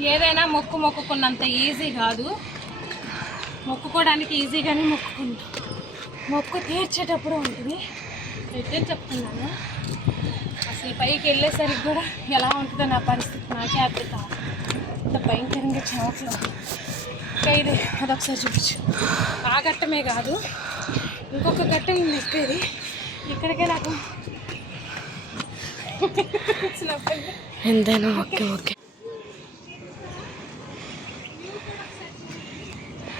ఏదైనా మొక్కు మొక్కుకున్నంత ఈజీ కాదు. మొక్కుకోవడానికి ఈజీగానే మొక్కుకుంటాం. మొక్కు తీర్చేటప్పుడు ఉంటుంది. అయితే చెప్తున్నాను. అసలు పైకి వెళ్ళేసరికి కూడా ఎలా ఉంటుందో నా పరిస్థితి నాకే అర్థం కాదు. అంత భయంకరంగా చెమట్లేదు ఇంకా ఇది అదొకసారి చూపించు. ఆ ఘట్టమే కాదు ఇంకొక ఘట్టం ఎక్కేది ఇక్కడికే నాకు. ఎంతైనా ఓకే ఓకే.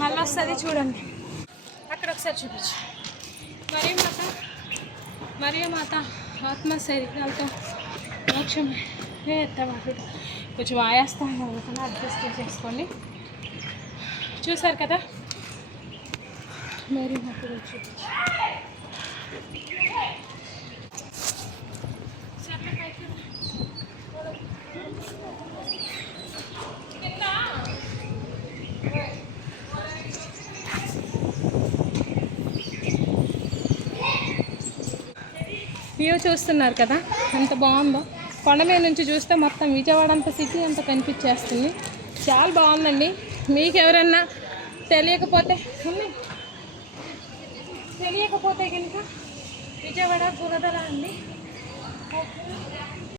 మళ్ళీ వస్తుంది చూడండి. అక్కడ ఒకసారి చూపించు. మరియు మాత మరియు మాత ఆత్మ శరీరాలతో మోక్షం ఎత్తవాడు కొంచెం ఆయాస్తాను అనుకున్నా అడ్జస్ట్ చేసుకోండి చూసారు కదా? మరి మాత్రం చూపించు. Right పైకి రా. కింద వ్యూ చూస్తున్నారు కదా? ఎంత బాగుందో. కొండ మీద నుంచి చూస్తే మొత్తం విజయవాడ అంత సిటీ అంతా కనిపించేస్తుంది. చాలా బాగుందండి. మీకు ఎవరన్నా తెలియకపోతే తెలియకపోతే కనుక విజయవాడ బురదలా అండి.